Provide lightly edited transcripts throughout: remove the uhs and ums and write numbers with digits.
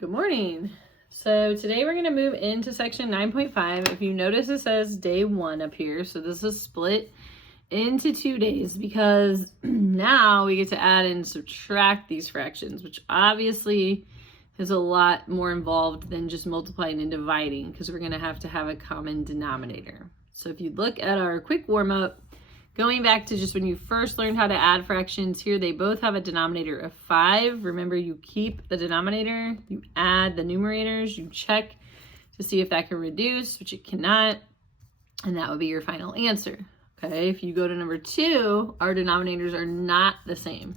Good morning. So today we're going to move into section 9.5. If you notice, it says day 1 up here. So this is split into 2 days because now we get to add and subtract these fractions, which obviously is a lot more involved than just multiplying and dividing because we're going to have a common denominator. So if you look at our quick warm-up, going back to just when you first learned how to add fractions, here they both have a denominator of 5. Remember, you keep the denominator, you add the numerators, you check to see if that can reduce, which it cannot, and that would be your final answer. Okay, if you go to number 2, our denominators are not the same.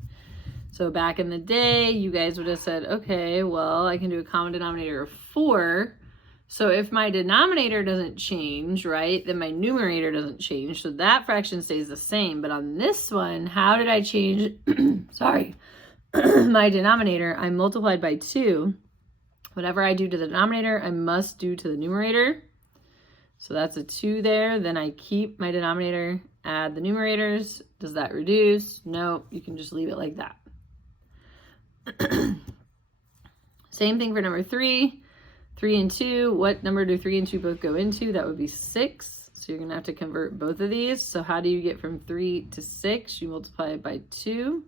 So back in the day, you guys would have said, okay, well, I can do a common denominator of 4. So if my denominator doesn't change, right, then my numerator doesn't change. So that fraction stays the same. But on this one, how did I change, my denominator? I multiplied by 2. Whatever I do to the denominator, I must do to the numerator. So that's a 2 there. Then I keep my denominator, add the numerators. Does that reduce? No, you can just leave it like that. Same thing for number 3. 3 and 2, what number do 3 and 2 both go into? That would be 6. So you're going to have to convert both of these. So how do you get from 3 to 6? You multiply it by 2.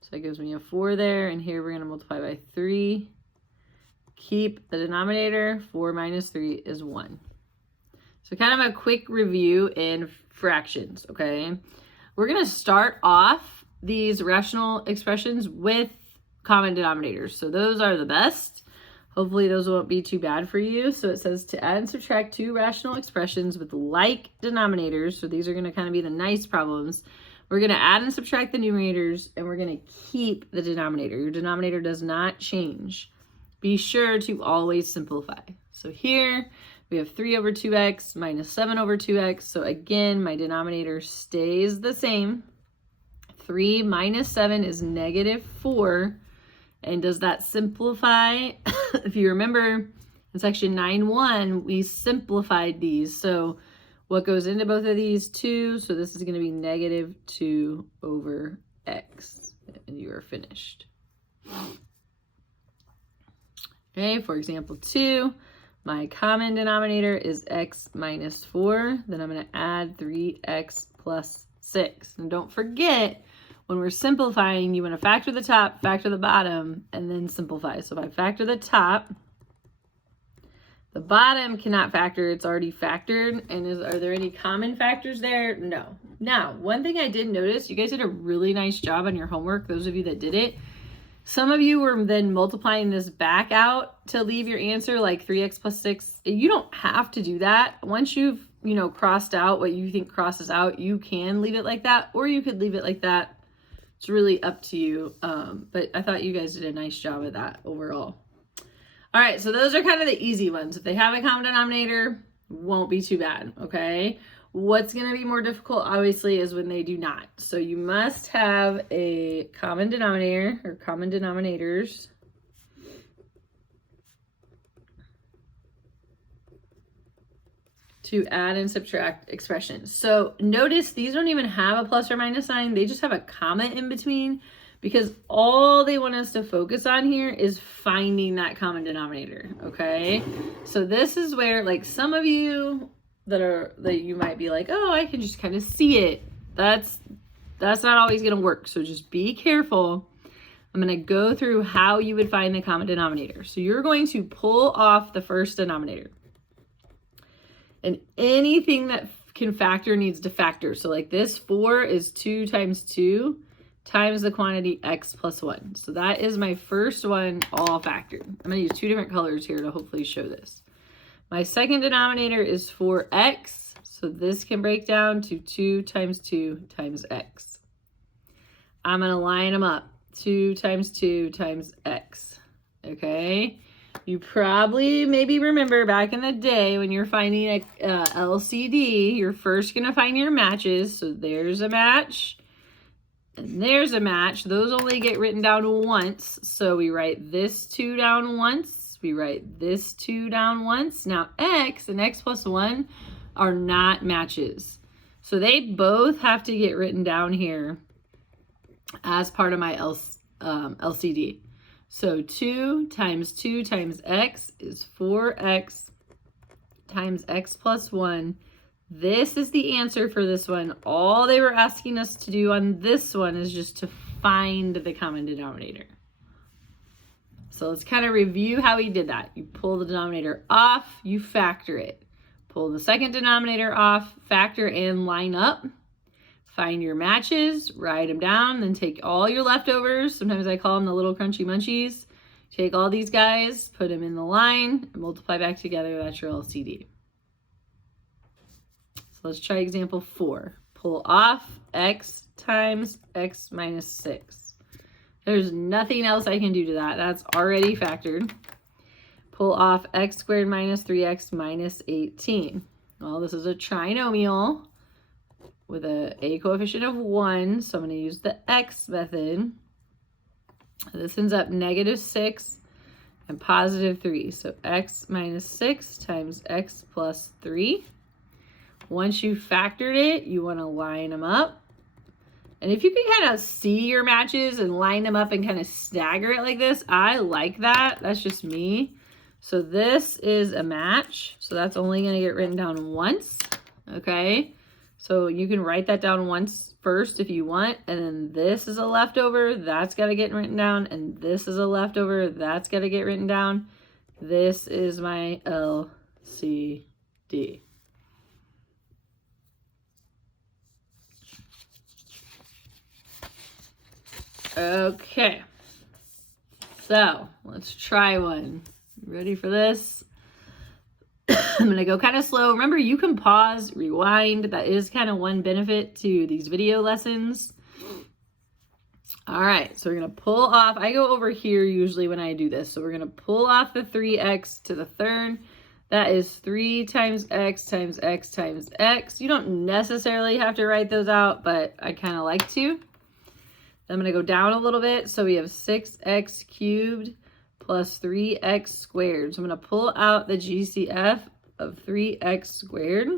So that gives me a 4 there. And here we're going to multiply by 3. Keep the denominator. 4 minus 3 is 1. So kind of a quick review in fractions, okay? We're going to start off these rational expressions with common denominators. So those are the best. Hopefully those won't be too bad for you. So it says to add and subtract 2 rational expressions with like denominators. So these are going to kind of be the nice problems. We're going to add and subtract the numerators, and we're going to keep the denominator. Your denominator does not change. Be sure to always simplify. So here we have 3 over 2x minus 7 over 2x. So again, my denominator stays the same. 3 minus 7 is negative 4. And does that simplify? If you remember in section 9.1, we simplified these. So what goes into both of these? 2. So this is going to be negative 2 over x. And you are finished. Okay, for example 2, my common denominator is x minus 4. Then I'm going to add 3x plus 6. And don't forget, when we're simplifying, you want to factor the top, factor the bottom, and then simplify. So if I factor the top, the bottom cannot factor. It's already factored. And are there any common factors there? No. Now, one thing I did notice, you guys did a really nice job on your homework, those of you that did it. Some of you were then multiplying this back out to leave your answer like 3x plus 6. You don't have to do that. Once you've, crossed out what you think crosses out, you can leave it like that, or you could leave it like that. It's really up to you, but I thought you guys did a nice job of that overall. All right, so those are kind of the easy ones. If they have a common denominator, won't be too bad, okay? What's going to be more difficult, obviously, is when they do not. So you must have a common denominator or common denominators. To add and subtract expressions. So notice these don't even have a plus or minus sign. They just have a comma in between because all they want us to focus on here is finding that common denominator, okay? So this is where, like, some of you that you might be like, oh, I can just kind of see it. That's not always going to work. So just be careful. I'm going to go through how you would find the common denominator. So you're going to pull off the first denominator. And anything that can factor needs to factor. So like this 4 is 2 times 2 times the quantity x plus 1. So that is my first one all factored. I'm going to use 2 different colors here to hopefully show this. My second denominator is 4x. So this can break down to 2 times 2 times x. I'm going to line them up. 2 times 2 times x. Okay. You probably maybe remember back in the day when you're finding a LCD, you're first going to find your matches. So there's a match and there's a match. Those only get written down once. So we write this 2 down once. We write this 2 down once. Now x and x plus 1 are not matches. So they both have to get written down here as part of my LCD. So 2 times x is 4x times x plus 1. This is the answer for this one. All they were asking us to do on this one is just to find the common denominator. So let's kind of review how we did that. You pull the denominator off, you factor it. Pull the second denominator off, factor and line up. Find your matches, write them down, then take all your leftovers. Sometimes I call them the little crunchy munchies. Take all these guys, put them in the line, and multiply back together. That's your LCD. So let's try example 4. Pull off x times x minus 6. There's nothing else I can do to that. That's already factored. Pull off x squared minus 3x minus 18. Well, this is a trinomial with a coefficient of 1, so I'm going to use the x method. This ends up -6 and +3, so x minus 6 times x plus 3. Once you've factored it, you want to line them up. And if you can kind of see your matches and line them up and kind of stagger it like this, I like that. That's just me. So this is a match, so that's only going to get written down once, okay? So you can write that down once first if you want, and then this is a leftover, that's got to get written down, and this is a leftover, that's got to get written down. This is my LCD. Okay, so let's try one. Ready for this? I'm going to go kind of slow. Remember, you can pause, rewind. That is kind of one benefit to these video lessons. All right, so we're going to pull off. I go over here usually when I do this. So we're going to pull off the 3x to the third. That is 3 times x times x times x. You don't necessarily have to write those out, but I kind of like to. I'm going to go down a little bit. So we have 6x cubed plus 3x squared. So I'm going to pull out the GCF of 3x squared,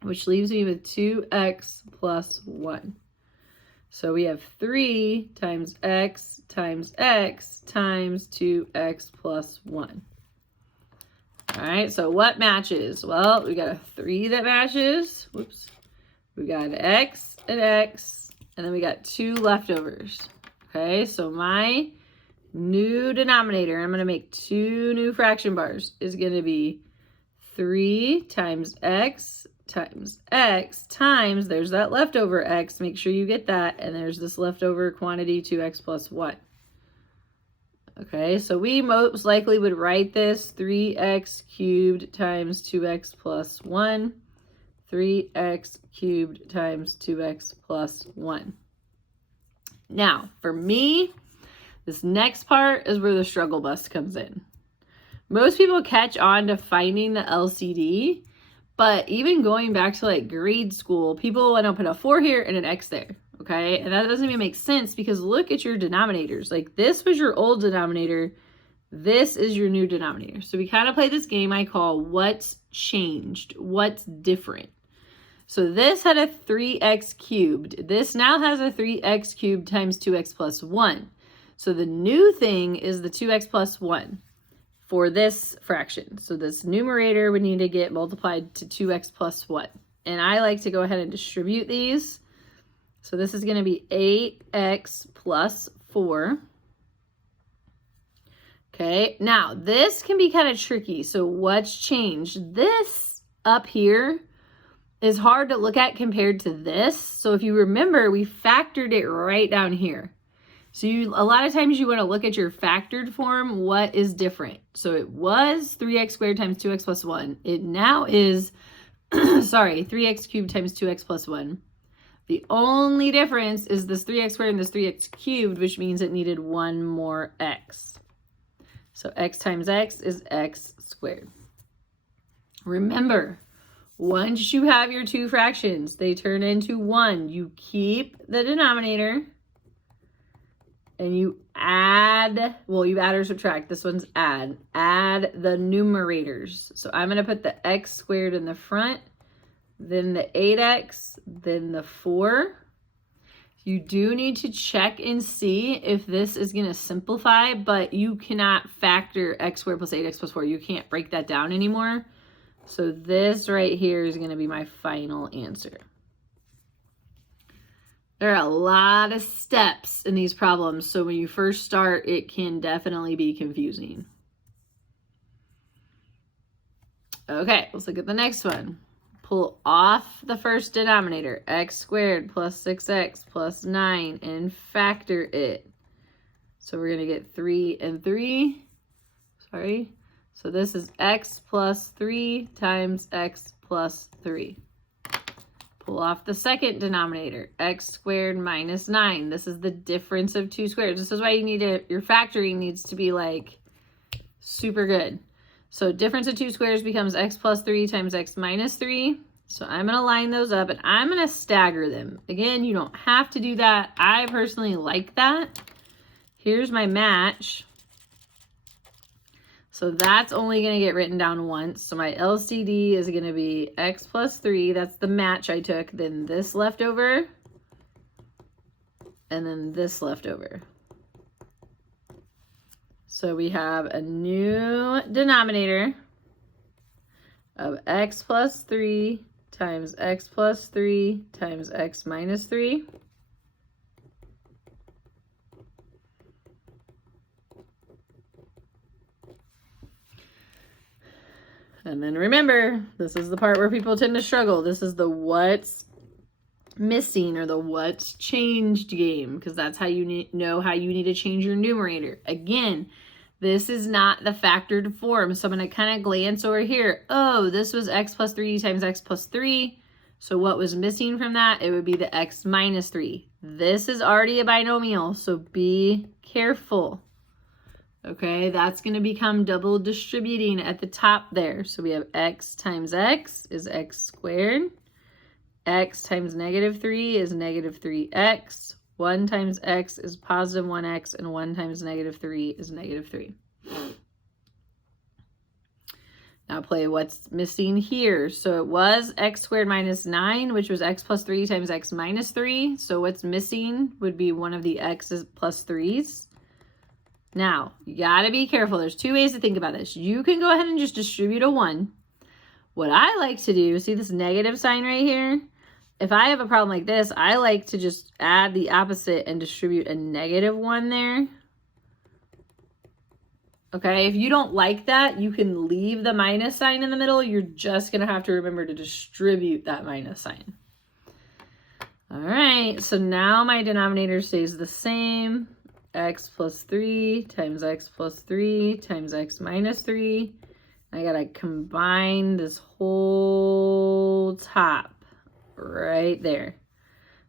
which leaves me with 2x plus 1. So we have 3 times x times x times 2x plus 1. All right, so what matches? Well, we got a 3 that matches. Whoops. We got an x, and then we got 2 leftovers. Okay, so my new denominator, I'm going to make 2 new fraction bars, is going to be 3 times x times x times, there's that leftover x, make sure you get that, and there's this leftover quantity 2x plus 1. Okay, so we most likely would write this 3x cubed times 2x plus 1, 3x cubed times 2x plus 1. Now, for me, this next part is where the struggle bus comes in. Most people catch on to finding the LCD, but even going back to like grade school, people want to put a 4 here and an x there, okay? And that doesn't even make sense because look at your denominators. Like this was your old denominator, this is your new denominator. So we kind of play this game I call what's changed, what's different. So this had a 3x cubed. This now has a 3x cubed times 2x plus 1. So the new thing is the 2x plus 1 for this fraction. So this numerator would need to get multiplied to 2x plus 1. And I like to go ahead and distribute these. So this is going to be 8x plus 4. Okay, now this can be kind of tricky. So what's changed? This up here is hard to look at compared to this. So if you remember, we factored it right down here. So a lot of times you want to look at your factored form, what is different. So it was 3x squared times 2x plus 1. It now is, 3x cubed times 2x plus 1. The only difference is this 3x squared and this 3x cubed, which means it needed 1 more x. So x times x is x squared. Remember, once you have your 2 fractions, they turn into 1. You keep the denominator and you add, well, you add or subtract. This one's add. Add the numerators. So I'm going to put the x squared in the front, then the 8x, then the 4. You do need to check and see if this is going to simplify, but you cannot factor x squared plus 8x plus 4. You can't break that down anymore. So this right here is going to be my final answer. There are a lot of steps in these problems, so when you first start, it can definitely be confusing. Okay, let's look at the next one. Pull off the first denominator, x squared plus 6x plus 9, and factor it. So we're going to get 3 and 3. Sorry. So this is x plus 3 times x plus 3. Pull off the second denominator, x squared minus 9. This is the difference of two squares. This is why you need to, your factoring needs to be like super good. So difference of two squares becomes x plus 3 times x minus 3. So I'm going to line those up and I'm going to stagger them. Again, you don't have to do that. I personally like that. Here's my match. So that's only going to get written down once. So my LCD is going to be x plus 3. That's the match I took. Then this left over. And then this left over. So we have a new denominator of x plus 3 times x plus 3 times x minus 3. And then remember, this is the part where people tend to struggle. This is the what's missing or the what's changed game, because that's how you know how you need to change your numerator. Again, this is not the factored form. So I'm going to kind of glance over here. Oh, this was x plus 3 times x plus 3. So what was missing from that? It would be the x minus 3. This is already a binomial, so be careful. Okay, that's going to become double distributing at the top there. So we have x times x is x squared. X times negative 3 is negative 3x. 1 times x is positive 1x, and 1 times negative 3 is negative 3. Now play what's missing here. So it was x squared minus 9, which was x plus 3 times x minus 3. So what's missing would be one of the x's plus 3's. Now, you got to be careful. There's two ways to think about this. You can go ahead and just distribute a 1. What I like to do, see this negative sign right here? If I have a problem like this, I like to just add the opposite and distribute a negative 1 there. Okay, if you don't like that, you can leave the minus sign in the middle. You're just going to have to remember to distribute that minus sign. All right, so now my denominator stays the same. X plus 3 times x plus 3 times x minus 3. I got to combine this whole top right there.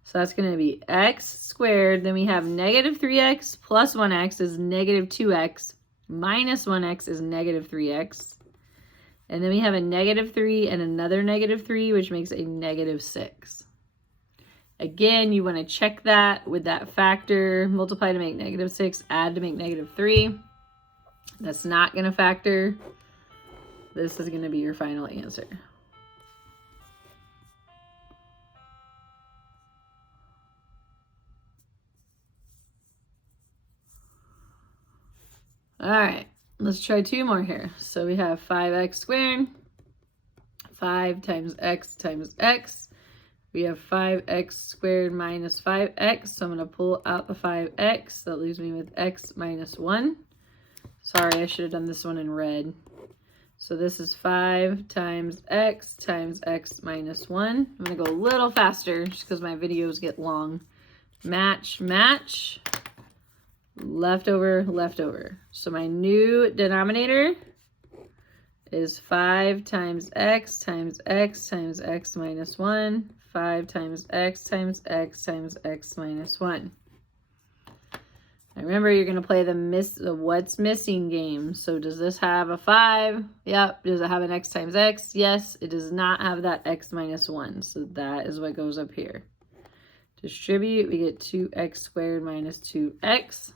So that's going to be x squared. Then we have negative 3x plus 1x is negative 2x. Minus 1x is negative 3x. And then we have a negative 3 and another negative 3, which makes a negative 6. Again, you want to check that with that factor. Multiply to make negative 6, add to make negative 3. That's not going to factor. This is going to be your final answer. All right, let's try 2 more here. So we have 5x squared, 5 times x. We have 5x squared minus 5x. So I'm going to pull out the 5x. That leaves me with x minus 1. Sorry, I should have done this one in red. So this is 5 times x minus 1. I'm going to go a little faster just because my videos get long. Match, match. Leftover, leftover. So my new denominator is 5 times x times x minus 1. 5 times x times x minus 1. Now remember, you're going to play the what's missing game. So does this have a 5? Yep. Does it have an x times x? Yes. It does not have that x minus 1. So that is what goes up here. Distribute, we get 2x squared minus 2x.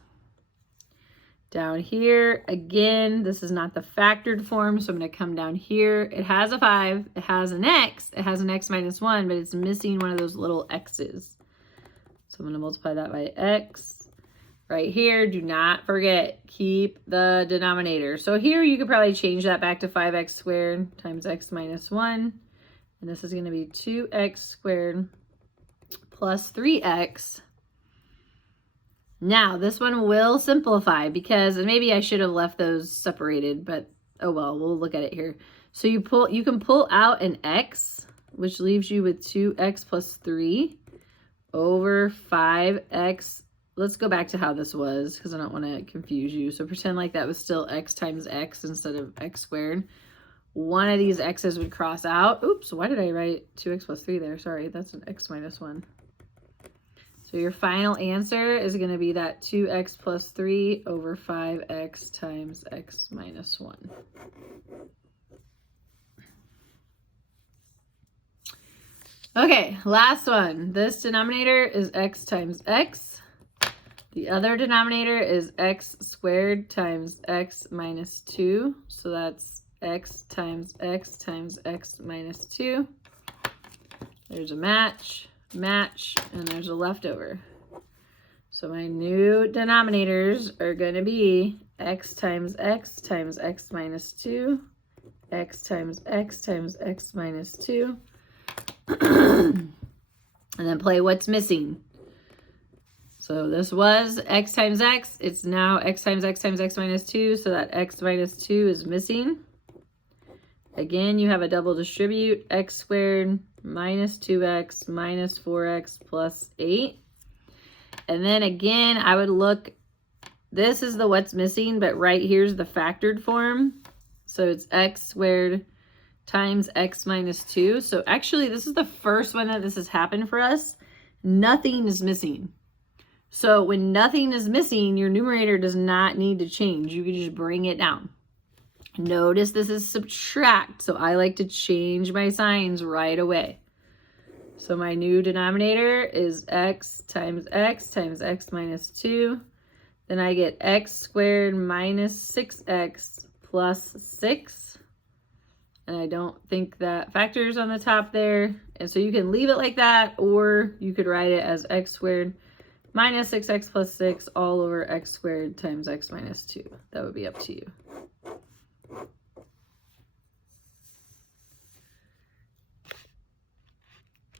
Down here, again, this is not the factored form, so I'm going to come down here. It has a 5, it has an x minus 1, but it's missing one of those little x's. So I'm going to multiply that by x. Right here, do not forget, keep the denominator. So here you could probably change that back to 5x squared times x minus 1. And this is going to be 2x squared plus 3x. Now, this one will simplify because maybe I should have left those separated, but oh well, we'll look at it here. So you can pull out an x, which leaves you with 2x plus 3 over 5x. Let's go back to how this was because I don't want to confuse you. So pretend like that was still x times x instead of x squared. One of these x's would cross out. Oops, why did I write 2x plus 3 there? Sorry, that's an x minus 1. So your final answer is going to be that 2x plus 3 over 5x times x minus 1. Okay, last one. This denominator is x times x. The other denominator is x squared times x minus 2. So that's x times x times x minus 2. There's a match, and there's a leftover. So my new denominators are going to be x times x times x minus 2, x times x times x minus 2. And then play what's missing. So this was x times x. It's now x times x times x minus 2. So that x minus 2 is missing. Again, you have a double distribute. X squared minus 2x minus 4x plus 8. And then again, I would look. This is the what's missing, but right here's the factored form. So it's x squared times x minus 2. So actually, this is the first one that this has happened for us. Nothing is missing. So when nothing is missing, your numerator does not need to change. You can just bring it down. Notice this is subtract, so I like to change my signs right away. So my new denominator is x times x minus 2. Then I get x squared minus 6x plus 6. And I don't think that factors on the top there. And so you can leave it like that, or you could write it as x squared minus 6x plus 6 all over x squared times x minus 2. That would be up to you.